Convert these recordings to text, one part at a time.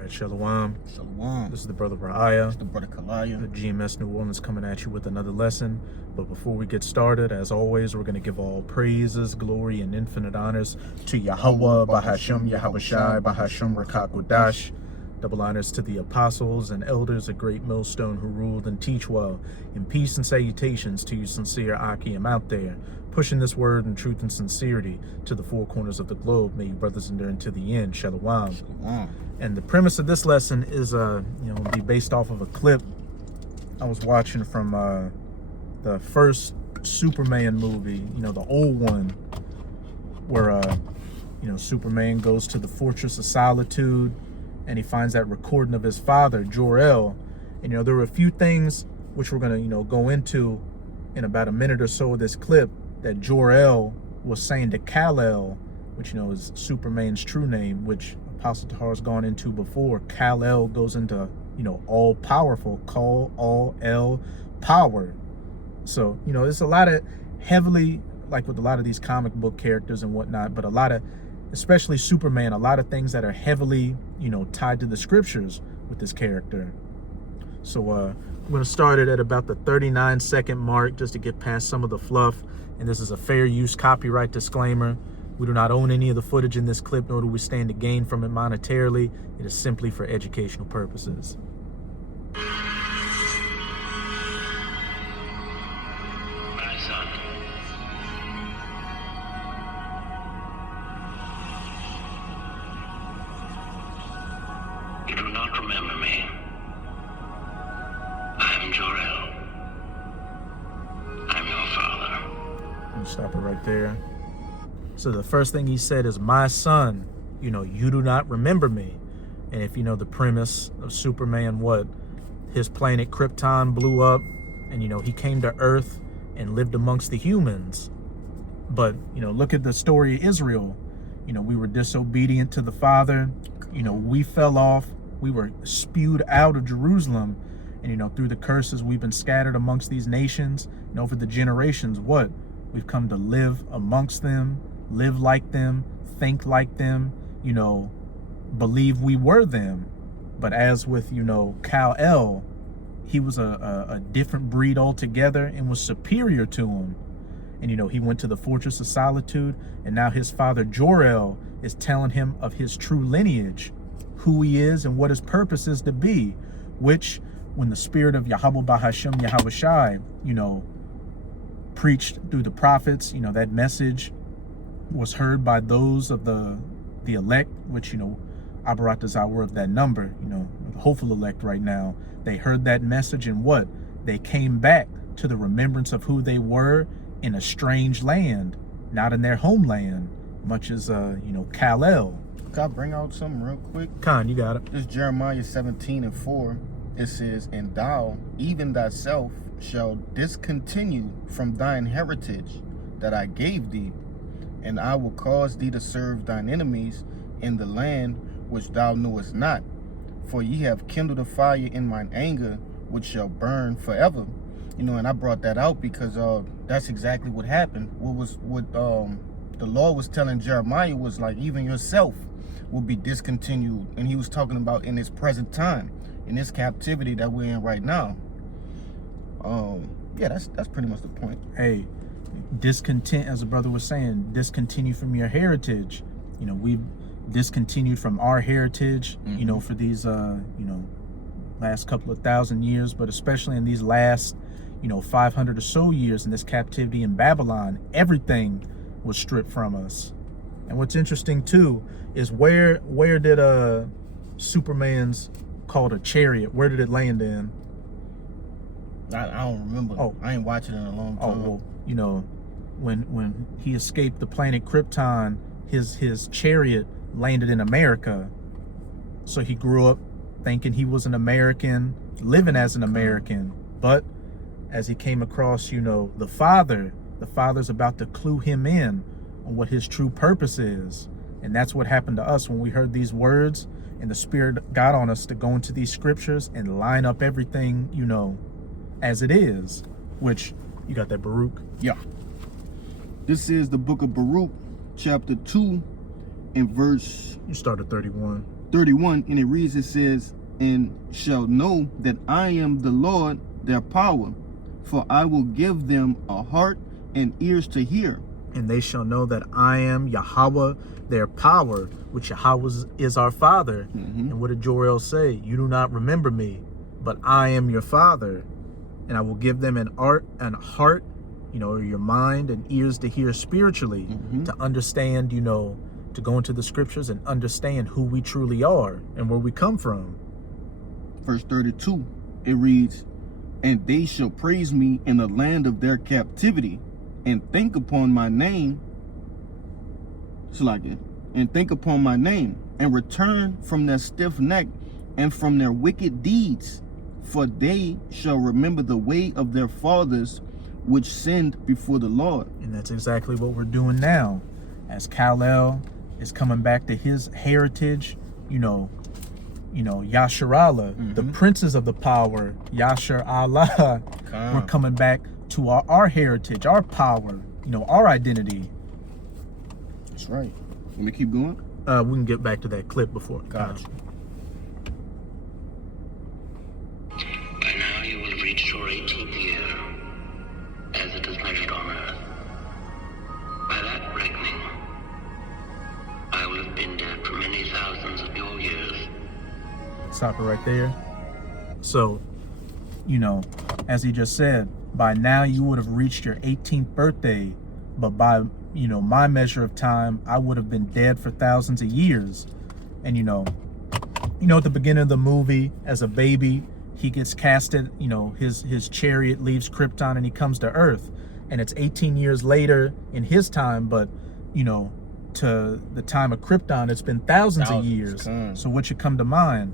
right, Shalom. Shalom. This is the brother Ra'aya. It's the brother Kalaya. The GMS New Orleans coming at you with another lesson. But before we get started, as always, we're going to give all praises, glory, and infinite honors to Yahweh, Bahasham, Yahawashi, Bahasham, Rakakodash. Double honors to the apostles and elders of Great Millstone who ruled and teach well. And peace and salutations to you sincere Akim out there, pushing this word in truth and sincerity to the four corners of the globe. May you brothers endure unto the end. Shalom. Shalom. And the premise of this lesson is, be based off of a clip I was watching from the first Superman movie, the old one, where, Superman goes to the Fortress of Solitude and he finds that recording of his father, Jor-El. And, there were a few things which we're going to, go into in about a minute or so of this clip that Jor-El was saying to Kal-El, which, is Superman's true name, which Apostle Tahar has gone into before. Kal-El goes into, all powerful, call all El power. So, it's a lot of heavily, like with a lot of these comic book characters and whatnot, but a lot of, especially Superman, a lot of things that are heavily, tied to the scriptures with this character. So I'm going to start it at about the 39-second mark just to get past some of the fluff. And this is a fair use copyright disclaimer. We do not own any of the footage in this clip, nor do we stand to gain from it monetarily. It is simply for educational purposes. My son, you do not remember me. I am Jor-El. I'm your father. Let me stop it right there. So the first thing he said is, my son, you do not remember me. And if you know the premise of Superman, what? His planet Krypton blew up and, he came to Earth and lived amongst the humans. But, look at the story of Israel. We were disobedient to the Father. We fell off. We were spewed out of Jerusalem. And, through the curses, we've been scattered amongst these nations. And over the generations, what? We've come to live amongst them, live like them, think like them, believe we were them. But as with, Kal-El, he was a different breed altogether and was superior to him. And, he went to the Fortress of Solitude, and now his father Jor-El is telling him of his true lineage, who he is and what his purpose is to be, which when the spirit of Yahweh Bahasham Yahawashi, preached through the prophets, that message was heard by those of the elect, which, Abarat is our of that number, the hopeful elect right now. They heard that message and what? They came back to the remembrance of who they were in a strange land, not in their homeland, much as, Kal-El. Can I bring out something real quick? Khan, you got it. This Jeremiah 17:4. It says, and thou, even thyself, shall discontinue from thine heritage that I gave thee, and I will cause thee to serve thine enemies in the land which thou knewest not. For ye have kindled a fire in mine anger, which shall burn forever. And I brought that out because that's exactly what happened. What the Lord was telling Jeremiah was like, even yourself will be discontinued. And he was talking about in this present time, in this captivity that we're in right now. Yeah, that's pretty much the point. Hey, discontent, as the brother was saying, discontinue from your heritage. We've discontinued from our heritage, for these, last couple of thousand years, but especially in these last, 500 or so years in this captivity in Babylon, everything was stripped from us. And what's interesting too is where did Superman's called a chariot, where did it land in? I don't remember. Oh, I ain't watching it in a long time. Oh, well, when he escaped the planet Krypton, his chariot landed in America. So he grew up thinking he was an American, living as an American. But as he came across, the Father's about to clue him in on what his true purpose is. And that's what happened to us when we heard these words and the Spirit got on us to go into these scriptures and line up everything, as it is, which you got that Baruch. Yeah. This is the book of Baruch, chapter 2, in verse... You start at 31. 31, and it reads, it says, and shall know that I am the Lord their power, for I will give them a heart and ears to hear. And they shall know that I am Yahweh, their power, which Yahweh is our Father. And what did Jor-El say? You do not remember me, but I am your Father. And I will give them an heart, or your mind and ears to hear spiritually, to understand, to go into the scriptures and understand who we truly are and where we come from. Verse 32, it reads, and they shall praise me in the land of their captivity, and think upon my name, and think upon my name, and return from their stiff neck and from their wicked deeds, for they shall remember the way of their fathers, which sinned before the Lord. And that's exactly what we're doing now. As Kal-El is coming back to his heritage, Yasharallah, the princes of the power, Yashar Allah, we're coming back to our heritage, our power, our identity. That's right. Let me keep going. We can get back to that clip before. Gotcha. By now you will have reached your 18th year, as it is measured on earth. By that reckoning, I will have been dead for many thousands of your years. Stop it right there. So, as he just said, by now you would have reached your 18th birthday, but by, my measure of time, I would have been dead for thousands of years. And, at the beginning of the movie, as a baby, he gets casted, his chariot leaves Krypton and he comes to Earth. And it's 18 years later in his time, but, to the time of Krypton, it's been thousands of years. So what should come to mind?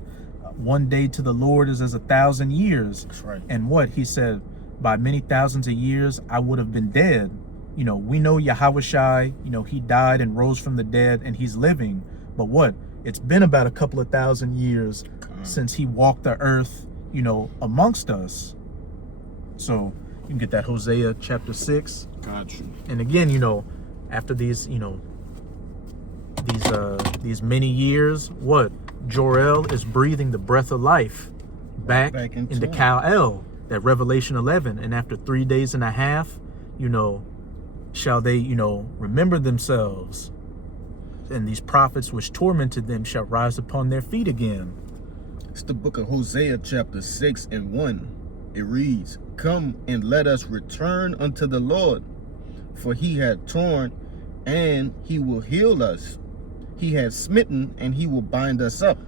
One day to the Lord is as 1,000 years. That's right. And what he said, by many thousands of years, I would have been dead. We know Yahweh Shai, he died and rose from the dead and he's living. But what? It's been about a couple of thousand years since he walked the earth, amongst us. So you can get that Hosea chapter 6. Gotcha. And again, after these, these many years, what? Jor-El is breathing the breath of life back into Kal-El, that Revelation 11. And after 3 days and a half, shall they, remember themselves. And these prophets which tormented them shall rise upon their feet again. It's the book of Hosea chapter 6 and 1. It reads, come and let us return unto the Lord, for he had torn and he will heal us. He has smitten and he will bind us up.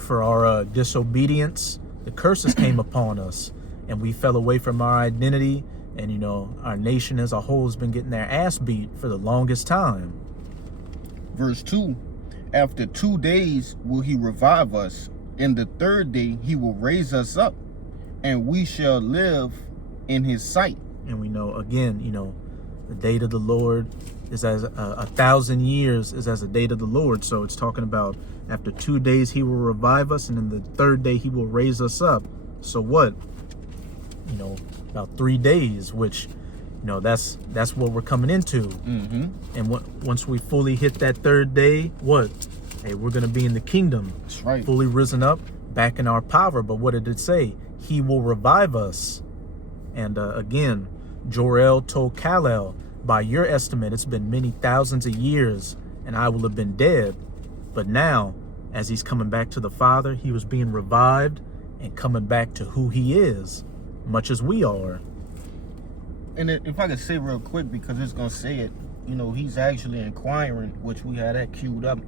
For our disobedience, the curses came upon us and we fell away from our identity. And, our nation as a whole has been getting their ass beat for the longest time. Verse 2, after 2 days will he revive us. In the third day he will raise us up, and we shall live in his sight. And we know, again, the date of the Lord is as 1,000 years is as a date of the Lord. So it's talking about after 2 days he will revive us, and in the third day he will raise us up. So what? About 3 days, which, that's what we're coming into. And once we fully hit that third day, what? Hey, we're going to be in the kingdom. That's right. Fully risen up, back in our power. But what did it say? He will revive us. And again, Jor-El told Kal-El, by your estimate, it's been many thousands of years, and I will have been dead. But now, as he's coming back to the Father, he was being revived and coming back to who he is, much as we are. And if I could say real quick, because it's going to say it, he's actually inquiring, which we had that queued up.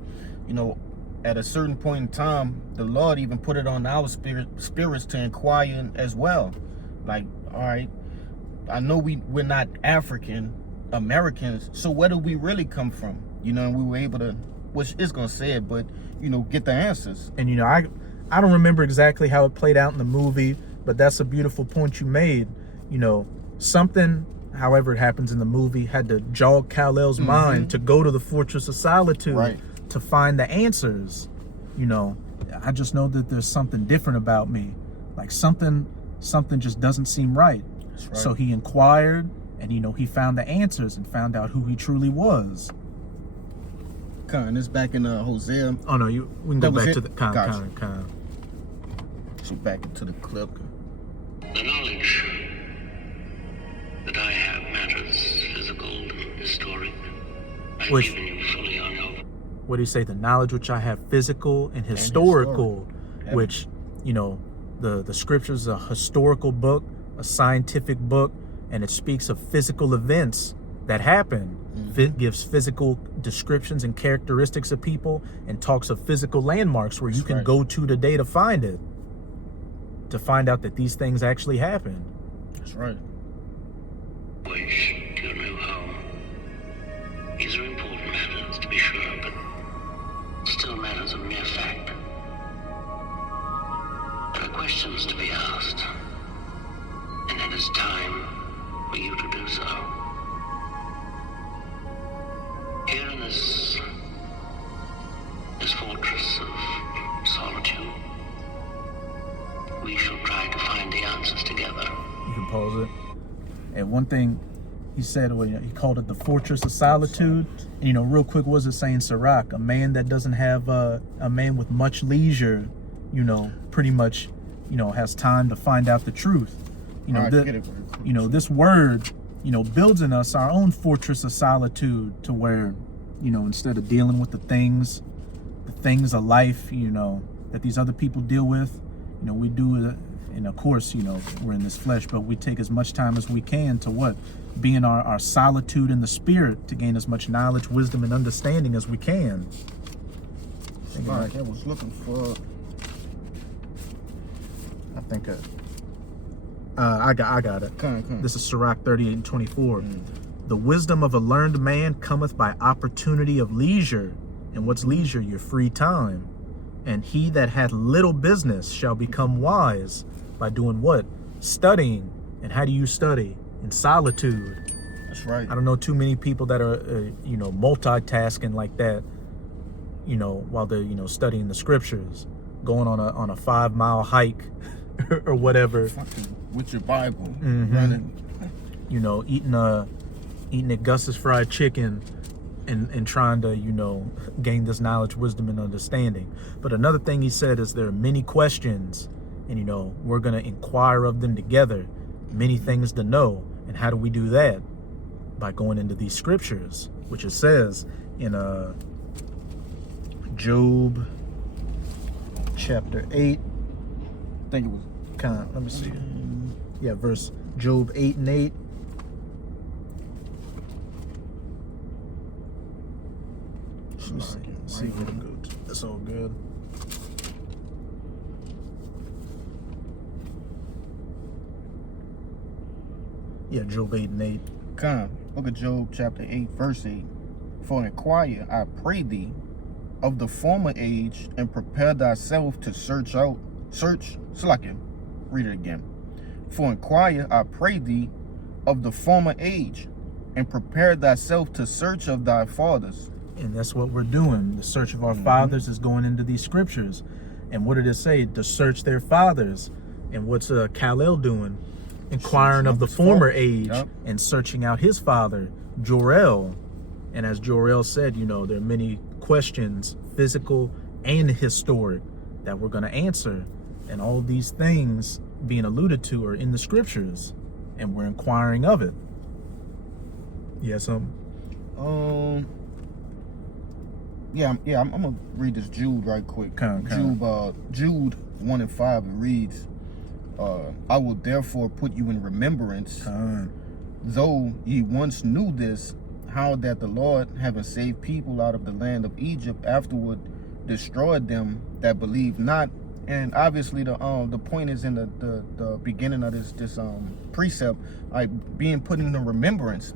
At a certain point in time, the Lord even put it on our spirits to inquire as well. Like, all right, I know we're not African Americans, so where do we really come from? And we were able to, which is going to say it, but, get the answers. And, I don't remember exactly how it played out in the movie, but that's a beautiful point you made. Something, however it happens in the movie, had to jog Kal-El's mind to go to the Fortress of Solitude to find the answers. I just know that there's something different about me. Like something just doesn't seem right. That's right. So he inquired, and he found the answers and found out who he truly was. It's back in Hosea. Oh no, we can go That was back it? to the Gotcha. con. So back into the clip. The knowledge that I have matters physical and historic. I've Which- given you fully on your What do you say? The knowledge which I have physical and historical, Yeah. which, you know, the scriptures is a historical book, a scientific book, and it speaks of physical events that happen. It gives physical descriptions and characteristics of people, and talks of physical landmarks where you That's can right. go to today to find it, to find out that these things actually happen. That's right. voyage to your new home. These are important matters, to be sure, but still matters of mere fact. There are questions to be asked, and it is time for you to do so. Here in this fortress of solitude, we shall try to find the answers together. You can pause it. And one thing he said, well, he called it the fortress of solitude. And, real quick, what was it saying, Sirach? A man that doesn't have a man with much leisure, pretty much, has time to find out the truth. Alright, get it very quick. This word, builds in us our own fortress of solitude, to where, instead of dealing with the things of life, that these other people deal with, we do it. And of course, we're in this flesh, but we take as much time as we can to what? Be in our solitude in the spirit, to gain as much knowledge, wisdom, and understanding as we can. All right, I was looking for. I think I got it. Come. This is Sirach 38:24. The wisdom of a learned man cometh by opportunity of leisure. And what's leisure? Your free time. And he that hath little business shall become wise by doing what? Studying. And how do you study? In solitude. That's right. I don't know too many people that are, multitasking like that, while they're, studying the scriptures, going on a 5-mile hike or whatever, Fucking with your Bible, Mhm. running. eating at Gus's fried chicken and trying to, gain this knowledge, wisdom, and understanding. But another thing he said is there are many questions, and, we're going to inquire of them together. Many things to know. And how do we do that? By going into these scriptures, which it says in Job chapter 8. I think it was. Let me see. Yeah, Job 8:8. Let me see where to go to. It's all good. Yeah, Job 8:8. Come, look at Job chapter 8, verse 8. For inquire, I pray thee, of the former age, and prepare thyself to search. Slacken. Read it again. For inquire, I pray thee, of the former age, and prepare thyself to search of thy fathers. And that's what we're doing. The search of our fathers is going into these scriptures. And what did it say? To search their fathers. And what's Khalil doing? Inquiring of the former age and searching out his father, Jorel. And as Jorel said, there are many questions, physical and historic, that we're going to answer. And all these things being alluded to are in the scriptures. And we're inquiring of it. Yes, Yeah, I'm gonna read this Jude right quick. Jude 1:5, it reads, I will therefore put you in remembrance, though ye once knew this, how that the Lord, having saved people out of the land of Egypt, afterward destroyed them that believed not. And obviously the point is in the beginning of this precept, being put in the remembrance.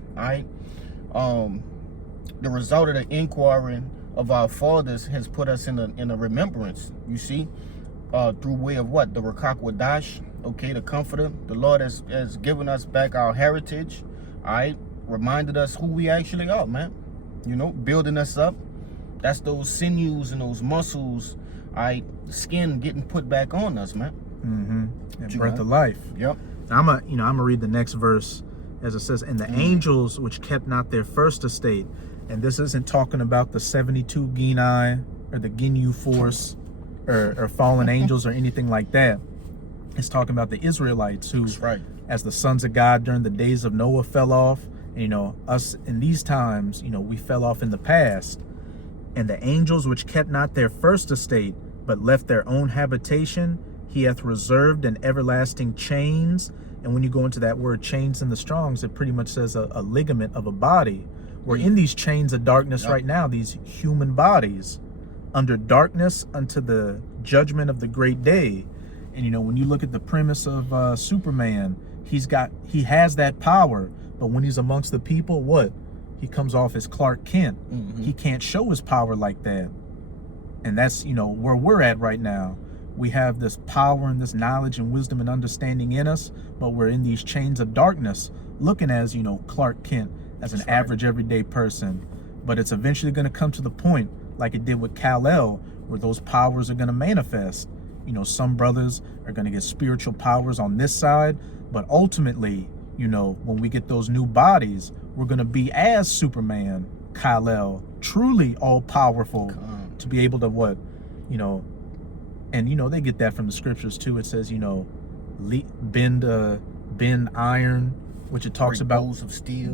The result of the inquiring of our fathers has put us in a remembrance, you see, through way of what? The Rakak Wadash, okay, the Comforter. The Lord has given us back our heritage, reminded us who we actually are, man, building us up. That's those sinews and those muscles, skin getting put back on us, man. And breath of life. Yep. I'm gonna read the next verse, as it says, and the angels which kept not their first estate. And this isn't talking about the 72 Genii or the Ginyu force or fallen angels or anything like that. It's talking about the Israelites who, as the sons of God during the days of Noah fell off. And, you know, us in these times, you know, we fell off in the past. And the angels which kept not their first estate, but left their own habitation, he hath reserved in everlasting chains. And when you go into that word chains in the Strongs, it pretty much says a ligament of a body. We're in these chains of darkness right now, these human bodies, under darkness unto the judgment of the great day. And, you know, when you look at the premise of Superman, he has that power, but when he's amongst the people, what? He comes off as Clark Kent. He can't show his power like that. And that's, you know, where we're at right now. We have this power and this knowledge and wisdom and understanding in us, but we're in these chains of darkness, looking as, you know, Clark Kent, as an average everyday person. But it's eventually going to come to the point, like it did with Kal-El, where those powers are going to manifest. You know, some brothers are going to get spiritual powers on this side, but ultimately, you know, when we get those new bodies, we're going to be as Superman, Kal-El, truly all-powerful, to be able to what? You know, and, you know, they get that from the scriptures, too. It says, you know, bend iron, which it talks about.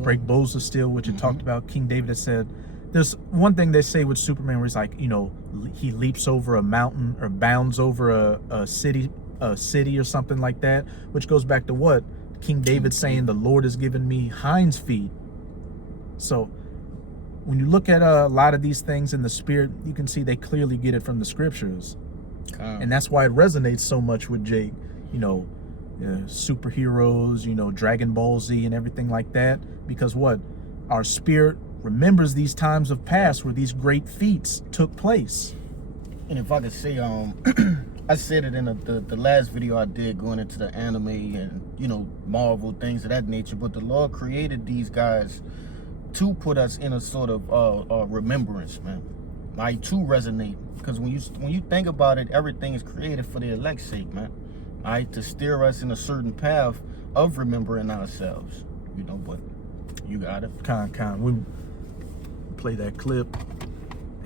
Break bows of steel, which it talked about. King David had said, there's one thing they say with Superman where he's like, you know, he leaps over a mountain or bounds over a city or something like that, which goes back to what? King David saying, the Lord has given me hinds feet. So when you look at a lot of these things in the spirit, you can see they clearly get it from the scriptures. And that's why it resonates so much with Jake, you know, superheroes, you know, Dragon Ball Z and everything like that. Because what? Our spirit remembers these times of past where these great feats took place. And if I could say, I said it in the last video I did going into the anime and, you know, Marvel, things of that nature. But the Lord created these guys to put us in a sort of remembrance, man. Like, to resonate. Because when you think about it, everything is created for the elect's sake, man. All right, to steer us in a certain path of remembering ourselves. You know, but you got it. We play that clip.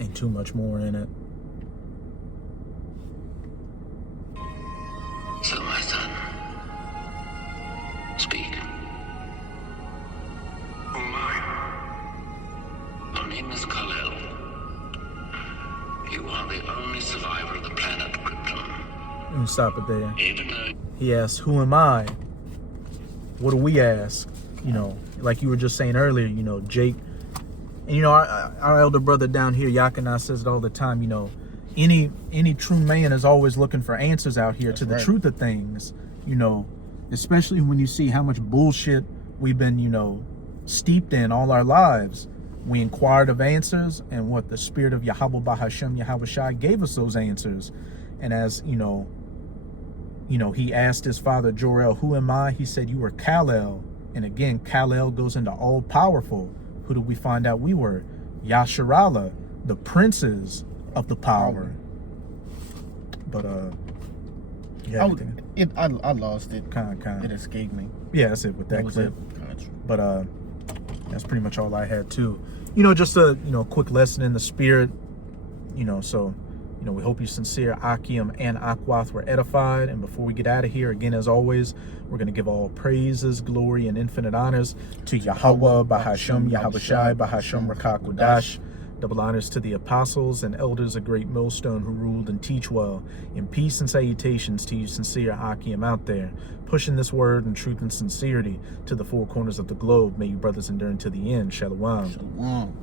Ain't too much more in it. So, my son, speak. Who am I? Your name is Kal-El. You are the only survivor of the planet Krypton. Let me stop it there. Even though He asks, who am I? What do we ask? You know, like you were just saying earlier, you know, Jake, and, you know, our elder brother down here, Yakana, says it all the time, you know, any true man is always looking for answers out here to the truth of things, you know, especially when you see how much bullshit we've been, you know, steeped in all our lives. We inquired of answers, and what the spirit of Yahweh Bahashem Yahweh Shai gave us those answers. And as, you know, he asked his father Jor-El, who am I? He said, you are Kal-El. And again, Kal-El goes into all-powerful. Who did we find out we were? Yasharala, the princes of the power. But yeah, I lost it. Kind. It escaped me. Yeah, that's it with that clip. But that's pretty much all I had too. You know, just a quick lesson in the spirit. You know, so we hope you sincere Akim and Akwath were edified. And before we get out of here, again, as always, we're going to give all praises, glory, and infinite honors to Yahweh, Bahashem, Yahweh Shai, Bahashem, Rakak, Wadash. Double honors to the apostles and elders of Great Millstone who ruled and teach well. In peace and salutations to you sincere Akim out there, pushing this word in truth and sincerity to the four corners of the globe. May you brothers endure until the end. Shalom. Shalom.